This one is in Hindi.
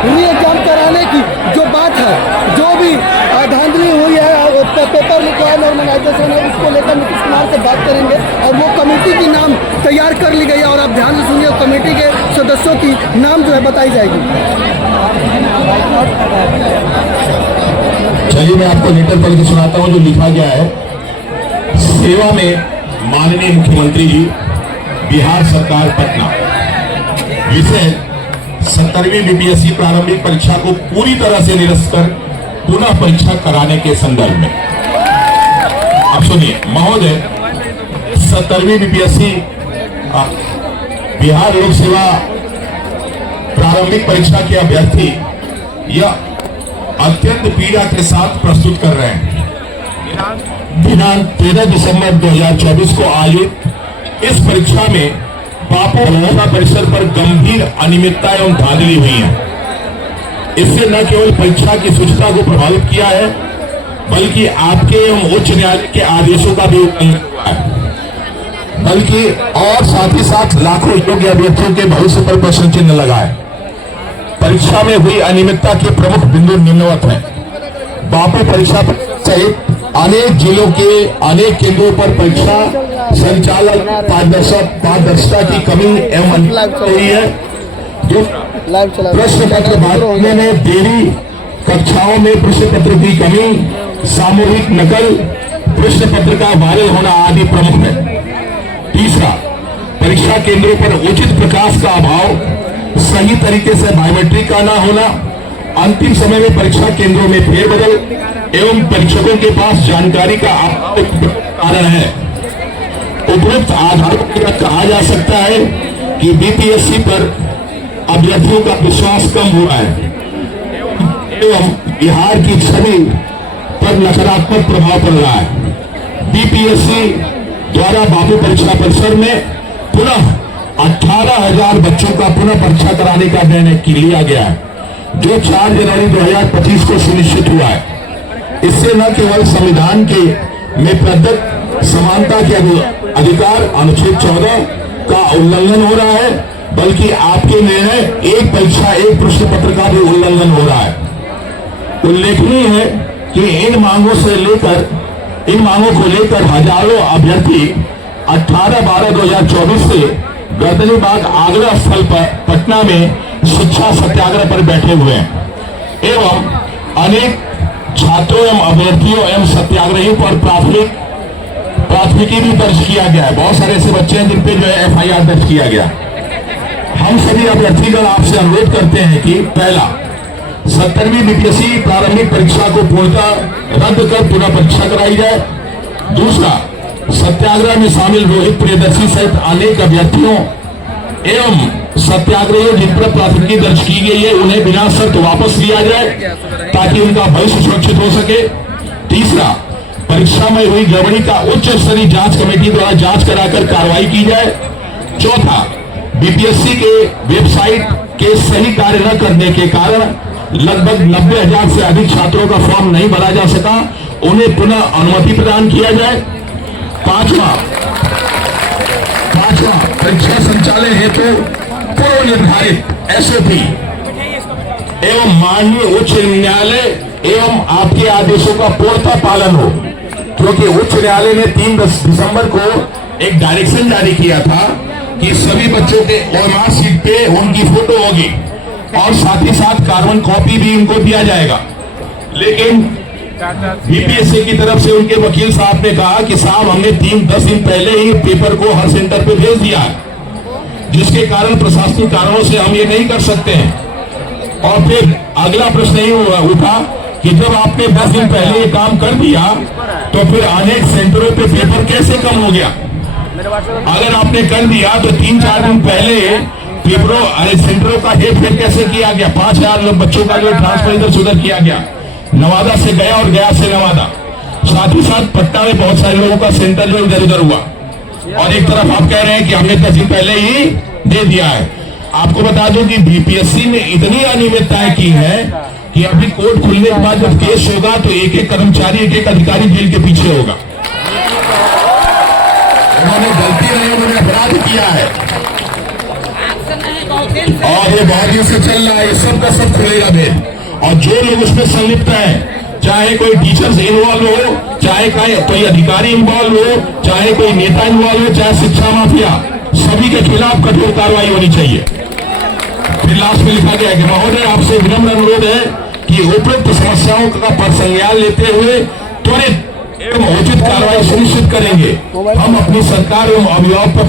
री एग्जाम कराने की जो बात है, जो भी धांधली हुई है, पेपर लिखा है, नॉर्मलाइजेशन है, उसको लेकर नीतीश कुमार से बात करेंगे। और वो कमेटी की नाम तैयार कर ली गई है और आप ध्यान से सुनिए, कमेटी के सदस्यों की नाम जो है बताई जाएगी। चलिए मैं आपको लेटर पढ़ के सुनाता हूं जो लिखा गया है। सेवा में माननीय मुख्यमंत्री जी, बिहार सरकार पटना। विषय 70वीं बीपीएससी प्रारंभिक परीक्षा को पूरी तरह से निरस्त कर पुनः परीक्षा कराने के संदर्भ में। अब सुनिए महोदय, 70वीं बीपीएससी बिहार लोक सेवा प्रारंभिक परीक्षा के अभ्यर्थी यह अत्यंत पीड़ा के साथ प्रस्तुत कर रहे हैं। दिनांक 13 दिसंबर 2024 को आयोजित इस परीक्षा में बापू परीक्षा परिसर पर गंभीर अनियमितता एवं धांधली हुई है। इससे न केवल परीक्षा की शुचिता को प्रभावित किया है, बल्कि आपके एवं उच्च न्यायालय के आदेशों का भी उल्लंघन हुआ है, बल्कि और साथ ही साथ लाखों योग्य अभ्यर्थियों के भविष्य पर प्रश्न चिन्ह लगा है। परीक्षा में हुई अनियमितता के प्रमुख बिंदु निम्नवत हैं। बापू परीक्षा सहित अनेक जिलों के अनेक केंद्रों पर परीक्षा संचालन पारदर्शिता की कमी एवं रही है। प्रश्न पत्र बांटने में देरी, कक्षाओं में प्रश्न पत्र की कमी, सामूहिक नकल, प्रश्न पत्र का वायरल होना आदि प्रमुख है। तीसरा, परीक्षा केंद्रों पर उचित प्रकाश का अभाव, सही तरीके से बायोमेट्रिक का न होना, अंतिम समय में परीक्षा केंद्रों में फेरबदल एवं परीक्षकों के पास जानकारी का कारण है। उपयुक्त आधारों पर कहा जा सकता है कि बीपीएससी पर अभ्यर्थियों का विश्वास कम हुआ है एवं बिहार की छवि पर नकारात्मक प्रभाव पड़ रहा है। बीपीएससी द्वारा बापू परीक्षा परिसर में पुनः 18,000 बच्चों का पुनः परीक्षा कराने का निर्णय लिया गया है, जो 4 जनवरी 2025 को सुनिश्चित हुआ है। इससे न केवल संविधान के में प्रदत्त समानता के अधिकार अनुच्छेद 14 का उल्लंघन हो रहा है, बल्कि आपके निर्णय एक परीक्षा एक प्रश्न पत्र का भी उल्लंघन हो रहा है। उल्लेखनीय है कि इन मांगों को लेकर हजारों अभ्यर्थी 18/12/2024 से गर्दनीबाग आगरा स्थल पर पटना में शिक्षा सत्याग्रह पर बैठे हुए हैं एवं अनेक छात्रों एवं अभ्यर्थियों एवं सत्याग्रहियों पर प्राथमिकी भी दर्ज किया गया है। बहुत सारे ऐसे बच्चे हैं जिन पे जो है एफआईआर दर्ज किया गया। हम सभी अभ्यर्थीगण आपसे अनुरोध करते हैं कि पहला, 70वीं बीपीएससी प्रारंभिक परीक्षा को पूर्णतः रद्द कर पुनः परीक्षा कराई जाए। दूसरा, सत्याग्रह में शामिल रोहित प्रियदर्शी सहित अनेक अभ्यर्थियों एवं सत्याग्रहियों जिन पर प्राथमिकी दर्ज की गई है उन्हें बिना शर्त वापस लिया जाए ताकि उनका भविष्य सुरक्षित हो सके। तीसरा, परीक्षा में हुई गड़बड़ी का उच्च स्तरीय जांच कमेटी द्वारा जांच कराकर कार्रवाई की जाए। चौथा, बीपीएससी के वेबसाइट के सही कार्य न करने के कारण लगभग 90,000 से अधिक छात्रों का फॉर्म नहीं भरा जा सका, उन्हें पुनः अनुमति प्रदान किया जाए। पांचवा, परीक्षा संचालन हेतु पूर्व निर्धारित एसओपी एवं माननीय उच्च न्यायालय एवं आपके आदेशों का पूर्णतः पालन हो, क्योंकि उच्च न्यायालय ने 3 दिसंबर को एक डायरेक्शन जारी किया था कि सभी बच्चों के ओएमआर शीट पे उनकी फोटो होगी और साथ ही साथ कार्बन कॉपी भी इनको दिया जाएगा। लेकिन बीपीएससी की तरफ से उनके वकील साहब ने कहा कि साहब हमने 10 दिन पहले ही पेपर को हर सेंटर पे भेज दिया है, जिसके कारण प्रशासनिक कारणों से हम ये नहीं कर सकते हैं। और फिर अगला प्रश्न ही उठा कि जब आपने 10 दिन पहले ये काम कर दिया तो फिर अनेक सेंटरों पे पेपर कैसे कम हो गया? अगर आपने कर दिया तो 3-4 दिन पहले पेपरों सेंटरों का हेरफेर कैसे किया गया? 5,000 बच्चों का जो ट्रांसफर इधर से उधर किया गया, नवादा से गया और गया से नवादा। साथ ही साथ पटना में बहुत सारे लोगों का सेंटर जो इधर उधर हुआ, और एक तरफ आप कह रहे हैं कि हमने 10 दिन पहले ही दे दिया है। आपको बता दूं कि बीपीएससी ने इतनी अनियमितताएं की है कि अभी कोर्ट खुलने के बाद जब केस होगा तो एक एक कर्मचारी, एक एक अधिकारी जेल के पीछे होगा। उन्होंने गलती नहीं, उन्होंने अपराध किया है। और ये बहुत दिन से चल रहा है, ये सब का सब खुलेगा भेद। और जो लोग उसमें संलिप्त हैं, चाहे कोई टीचर्स इन्वॉल्व हो, चाहे कोई अधिकारी इन्वॉल्व हो, चाहे कोई नेता इन्वॉल्व हो, चाहे शिक्षा माफिया, सभी के खिलाफ कठोर कार्रवाई होनी चाहिए। फिर लास्ट में लिखा गया है कि महोदय आपसे विनम्र अनुरोध है कि उपरोक्त समस्याओं का संज्ञान लेते हुए त्वरित एवं उचित कार्रवाई सुनिश्चित करेंगे। हम अपनी सरकार एवं अभिभावक पर